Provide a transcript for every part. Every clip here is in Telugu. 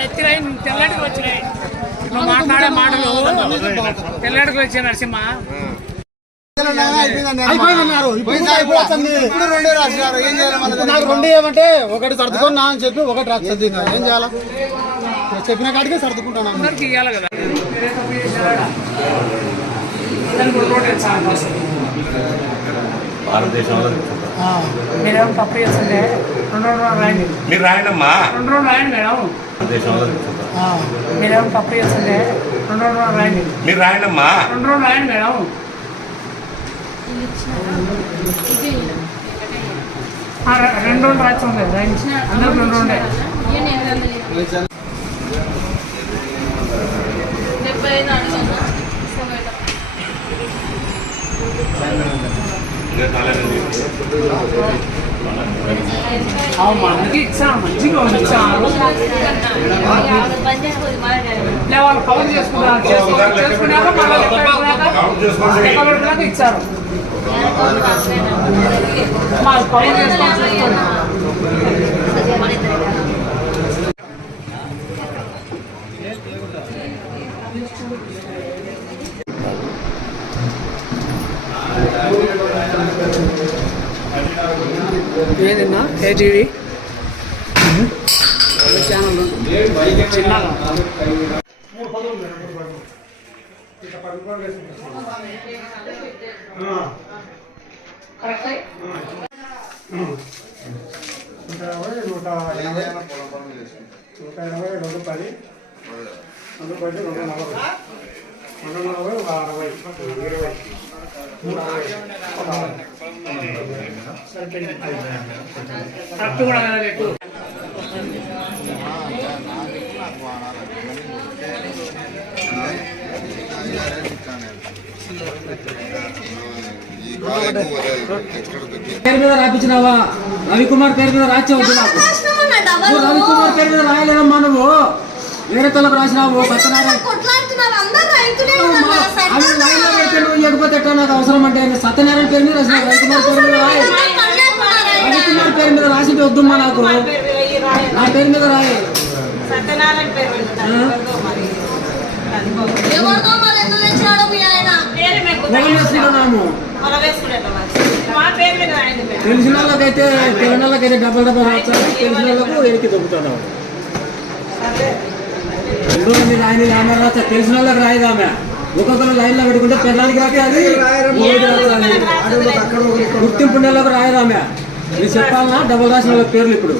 నెత్తిరాయి తెల్లడికి వచ్చినాయి. నువ్వు మాట్లాడే మాటలు తెల్లడికి వచ్చాయి నరసింహ. నాకు రెండు ఏమంటే ఒకటి సర్దుకున్నా అని చెప్పి ఒకటి రాస్తుంది. ఏం చేయాలా చెప్పిన కాడికే సర్దుకుంటాను. అందరికి ఇవ్వాలి కదా. భారతదేశంలో మీరేమో తప్పు చేస్తుంటే 2 రోజులు రాయండి. మీరు రాయండమ్మా. 2 రోజులు రాయండి మేడం. దేశంలో మీరేమో తప్పు చేస్తుంటే 2 రోజులు రాయండి. మీరు రాయండమ్మా. 2 రోజులు రాయండి మేడం. 2 రోజులు రాస్తుంది. అందరూ 2 రోజులు మనకి ఇచ్చాను, మంచిగా ఇచ్చారు. వాళ్ళు కవర్ చేసుకున్నారు, ఇచ్చారు. కవర్ చేసుకొని ఏదన్నా ఏటీవీ ఛానల్ చిన్నగా పేరు మీద రాపించినావా? రవికుమార్ పేరు మీద రాచవద్దు. నాకు రవికుమార్ పేరు మీద రాయలేదమ్మా. నువ్వు వేరే తలకు రాసినావు. అవి లైన్లో అయితే నువ్వు ఇవ్వకపోతే నాకు అవసరం అంటే సత్యనారాయణ పేరు మీద రాసినావు. రవికుమార్ పేరు మీద రాయి. రవికుమార్ పేరు మీద రాసింటే వద్దమ్మా. నాకు నా పేరు మీద రాయి. తెలిసిన వాళ్ళకైతే తెలియని వాళ్ళకైతే డబ్బులు రాస్తారు. తెలిసిన వాళ్ళకు ఎనికి దొబ్బుతున్నావు. 2 మంది రాయని ఆమె రాస్తా. తెలిసిన వాళ్ళకి రాయదామె. ఒక్కొక్కరు లైన్లో పెట్టుకుంటే పిల్లలకి రాయాలి, గుర్తింపు నెలకు రాయదామె. నేను చెప్పాలన్నా డబ్బులు రాసిన వాళ్ళ పేర్లు ఇప్పుడు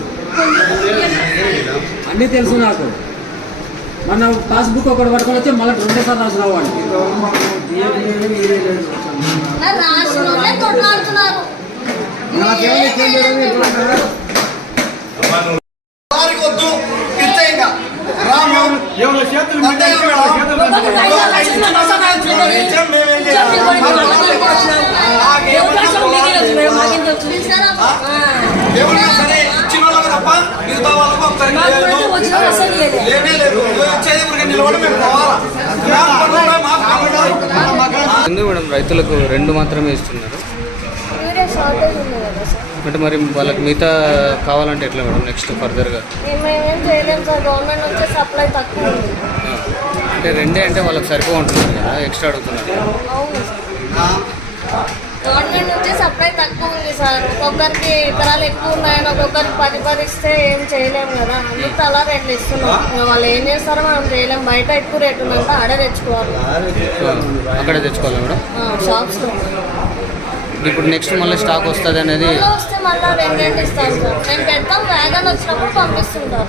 అన్నీ తెలుసు నాకు. మన పాస్బుక్ ఒకటి పట్టుకొని వచ్చి మళ్ళీ 2 సార్లు రాసిన వాడిని. ఎందుకు మేడం రైతులకు 2 మాత్రమే ఇస్తున్నారు అంటే మరి వాళ్ళకి మిగతా కావాలంటే ఎట్లా మేడం నెక్స్ట్ ఫర్దర్గా? మేమేం చేయలేము సార్, గవర్నమెంట్ నుంచి సప్లై తక్కువ ఉంది. అంటే 2 అంటే వాళ్ళకి సరిపోతుంటున్నారు కదా, ఎక్స్ట్రా అడుగుతున్నారు. అవును సార్, గవర్నమెంట్ నుంచి సప్లై తక్కువ ఉంది సార్. ఒక్కొక్కరికి ఎకరాలు ఎక్కువ ఉన్నాయని ఒక్కొక్కరికి 10 ఇస్తే ఏం చేయలేము కదా, అందుకు అలా 2 ఇస్తున్నాం. వాళ్ళు ఏం చేస్తారో మనం చేయలేము. బయట ఎక్కువ రేటు ఉందంటే ఆడే తెచ్చుకోవాలి. అక్కడే తెచ్చుకోవాలి మేడం షాప్స్లో. ఇప్పుడు నెక్స్ట్ మళ్ళీ స్టాక్ వస్తుంది అనేది వస్తే మళ్ళీ 2 ఇస్తాం సార్. మేము పెడతాం, వ్యాగన్ వచ్చినప్పుడు పంపిస్తుంటారు.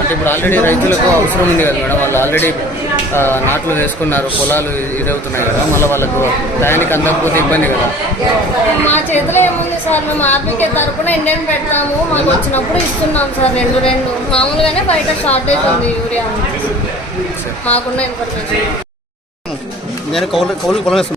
అంటే ఇప్పుడు ఆల్రెడీ రైతులకు అవసరం ఉంది కదా మేడం, వాళ్ళు ఆల్రెడీ నాట్లు వేసుకున్నారు, పొలాలు ఇదవుతున్నాయి కదా, మళ్ళీ వాళ్ళకు టయానికి అందకపోతే ఇబ్బంది కదా. మా చేతిలో ఏముంది సార్, మేము ఆర్బీకే తరఫున ఇండియన్ పెడతాము, మాకు వచ్చినప్పుడు ఇస్తున్నాం సార్. 2 మామూలుగానే బయట షార్టేజ్ ఉంది యూరియా. మాకున్న ఇన్ఫర్మేషన్.